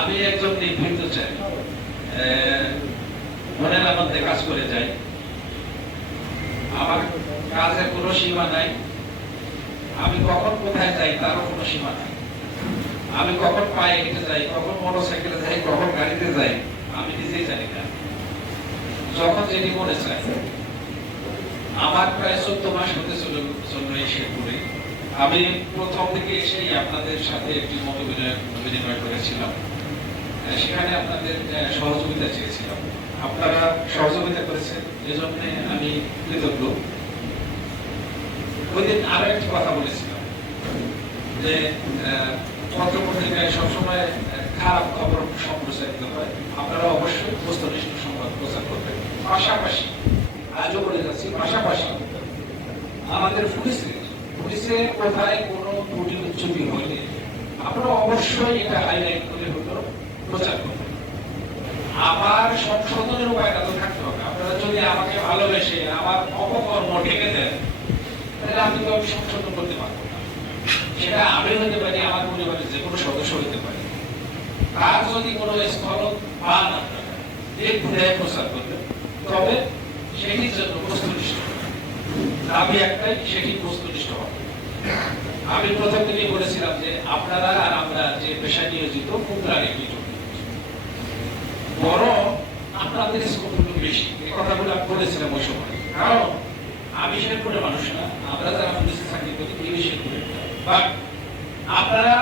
আমি একজন নিভৃত চাই, মনের মধ্যে কাজ করে যাই। আমার কাজের কোনো সীমা নাই। আমি কখন কোথায় যাই তারও কোনো সীমা নাই। আমি কখন পায়ে হেঁটে যাই, কখন মোটরসাইকেলে যাই, কখন গাড়িতে যাই, আমি নিজেই জানি না। যখন যেটি মনে চাই। আমার প্রায় 14 মাস হতে চলল এই শেরপুরে। আমি প্রথম থেকে এসেই আপনাদের সাথে একটি মত বিনিময় করেছিলাম। সেখানে আপনাদের সহযোগিতা চেয়েছিলাম, আপনারা সহযোগিতা করেছেন, এজন্য আমি কৃতজ্ঞ। ওইদিন আরো একটি কথা বলেছিলাম যে পত্র পত্রিকায় সবসময় খারাপ খবর সম্প্রচারিত হয়, আপনারা অবশ্যই বস্তুনিষ্ঠ সংবাদ প্রচার করবেন। পাশাপাশি আজও বলে যাচ্ছি, পাশাপাশি আমাদের পুলিশে কোথায় কোনো ত্রুটি উচ্চতি হইলে আপনারা অবশ্যই এটা হাইলাইট করে হলো প্রচার করবেন। আমার সংশোধনের উপায়টা তো থাকতে হবে। আপনারা যদি আমাকে ভালোবেসে আমার অপকর্ম ঢেকে দেন, তাহলে আমি তো সংশোধন করতে পারবো না। সেটা আমি হতে পারি, আমার পরিবারের যে কোনো সদস্য হতে পারে। তার যদি কোনো স্খলন পান আপনারা নির্দ্বিধায় প্রচার করবেন, তবে সেটির জন্য বস্তুনিষ্ঠ দাবি একটাই, সেটি বস্তুনিষ্ঠ হবে। আমি প্রথম থেকেই বলেছিলাম যে আপনারা আর আমরা যে পেশায় নিয়োজিত মুদ্রার একটি বরং আপনাদের স্কোপগুলো বেশি। এই কথাগুলো আমি বলেছিলাম ওই সময়। কারণ আমি শেরপুরের মানুষ না, আমরা যারা পুলিশে চাকরি করি কেউ শেরপুরের, বাট আপনারা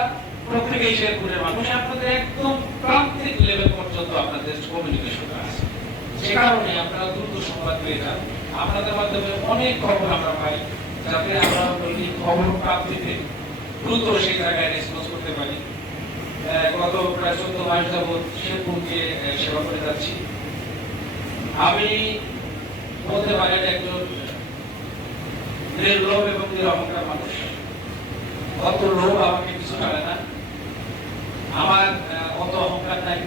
প্রত্যেকেই শেরপুরের মানুষ। আপনাদের একদম প্রান্তিক লেভেল পর্যন্ত আপনাদের কমিউনিকেশন আছে, সে কারণে আপনারা দ্রুত সংবাদ পেয়ে যান। আপনাদের মাধ্যমে অনেক খবর আমরা পাই, যাতে আমরা ওই খবর প্রাপ্তিতে দ্রুত সেই জায়গায় রেসপন্স করতে পারি। গত প্রায় 14 মাস যাবৎ শেরপুরকে সেবা করে যাচ্ছি। আমি বলতে পারি একজন নির্লোভ এবং নিরহংকার মানুষ। অত লোভ আমাকে কিছু টানে না, আমার অত অহংকার নাই।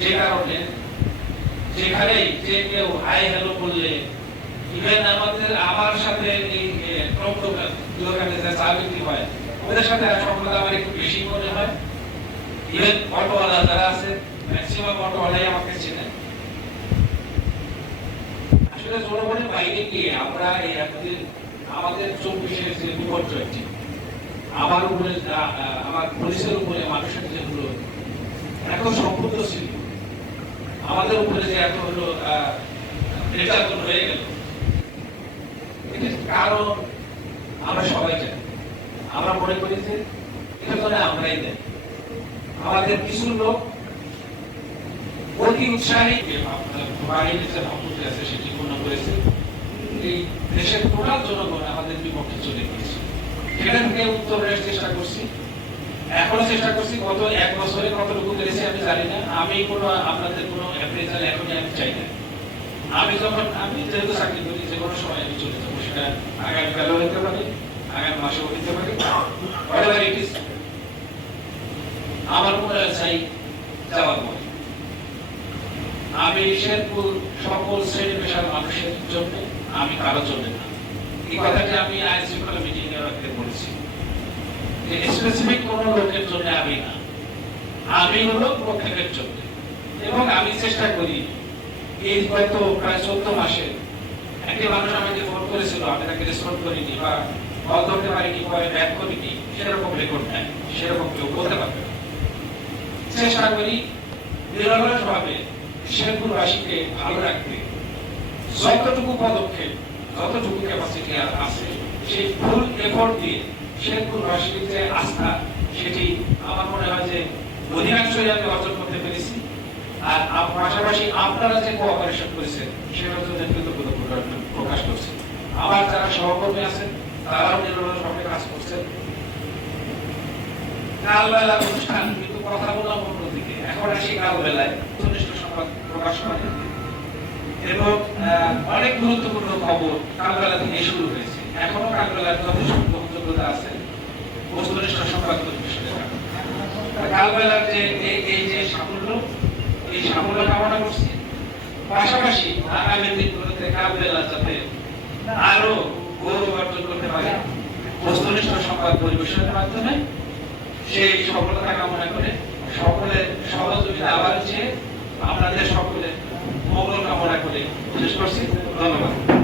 যে কারণে যেখানেই যে কেউ হাই হ্যালো বললে, ইভেন আমার সাথে এই দোকানে যে চা বিক্রি হয় ওদের সাথে সম্পর্ক আমার একটু বেশি মনে হয়। ইভেন অটোওয়ালা যারা আছে, ম্যাক্সিমাম অটোওয়ালাই আমাকে চেনে। আসলে জনগণের বাইরে গিয়ে আমরা এই আমাদের 24-এর যে বিপর্যয়টি, আমার উপরে আমার পুলিশের উপরে মানুষের যেগুলো এত সম্পূর্ণ ছিল, আমাদের উপরে যে এত হলো নির্যাতন হয়ে গেল, এটির কারণ আমরা সবাই জানি। আমরা মনে করি যে এটা তো আমরাই দেয়। আমাদের কিছু লোক অতি উৎসাহী বাহিনীর যে ভাবমূর্তি আছে সেটি পূর্ণ করেছে। এই দেশের টোটাল জনগণ আমাদের বিপক্ষে চলে গিয়েছে। সেখান থেকে উত্তর নেওয়ার চেষ্টা করছি, এখনো চেষ্টা করছি। গত 1 বছরে কতটুকু পেরেছি আমি জানি না। আমি কোনো আপনাদের কোনো অ্যাপ্রেজাল এখনই আমি চাই না। আমি যেহেতু চাকরি করি, যে কোনো সময় আমি চলে যাবো, সেটা আগামীকালও হতে পারে, আগামী মাসেও হতে পারে। আমার মনে চাই যাওয়ার পরে আমি শেরপুর সকল শ্রেণী পেশার মানুষের জন্য, আমি কারোর জন্য না। এই কথাটি আমি আইন শৃঙ্খলা মিটিং এ রাখতে বলেছি যে স্পেসিফিক কোন লোকের জন্য আমি না, আমি হলো প্রত্যেকের জন্য। এবং আমি চেষ্টা করি, এই হয়তো প্রায় 14 মাসে একটি মানুষ আমাকে ফোন করেছিল, আমি তাকে রেসপন্ড করিনি বা কল ধরতে পারিনি, পরে ব্যাক করিনি, সেরকম রেকর্ড নাই, সেরকম কেউ বলতে পারবে না। চেষ্টা করি নিরলসভাবে শেরপুরবাসীকে ভালো রাখতে যতটুকু পদক্ষেপ, যতটুকু ক্যাপাসিটি আছে, সেই ফুল এফোর্ট দিয়ে শেরপুরবাসীর যে আস্থা, সেটি আমার মনে হয় যে অধিকাংশই আমি অর্জন করতে পেরেছি। আর পাশাপাশি আপনারা যে কোঅপারেশন করেছেন সেটার জন্য কৃতজ্ঞতা প্রকাশ করছি। আমার যারা সহকর্মী আছেন তারাও নিরলসভাবে কাজ করছেন। কালবেলার অনুষ্ঠান কিন্তু কথা বললাম অন্যদিকে, এখন আসি কালবেলায় ঘনিষ্ঠ সংবাদ প্রকাশ করে এবং অনেক গুরুত্বপূর্ণ খবর কালবেলা থেকে শুরু হয়েছে। এখনো কালবেলার যথেষ্ট গ্রহণযোগ্যতা আছে বস্তুনিষ্ঠ সংবাদ পরিবেশনের। কালবেলার যে এই যে সাফল্য, এই সাফল্য কামনা করছি। পাশাপাশি আগামী দিনগুলোতে কালবেলা যাতে আরো গৌরব অর্জন করতে পারে বস্তুনিষ্ঠ সংবাদ পরিবেশনের মাধ্যমে, সেই সফলতা কামনা করে সকলের সহযোগিতা আবার চেয়ে আপনাদের সকলের মঙ্গল কামনা করে শেষ করছি। ধন্যবাদ।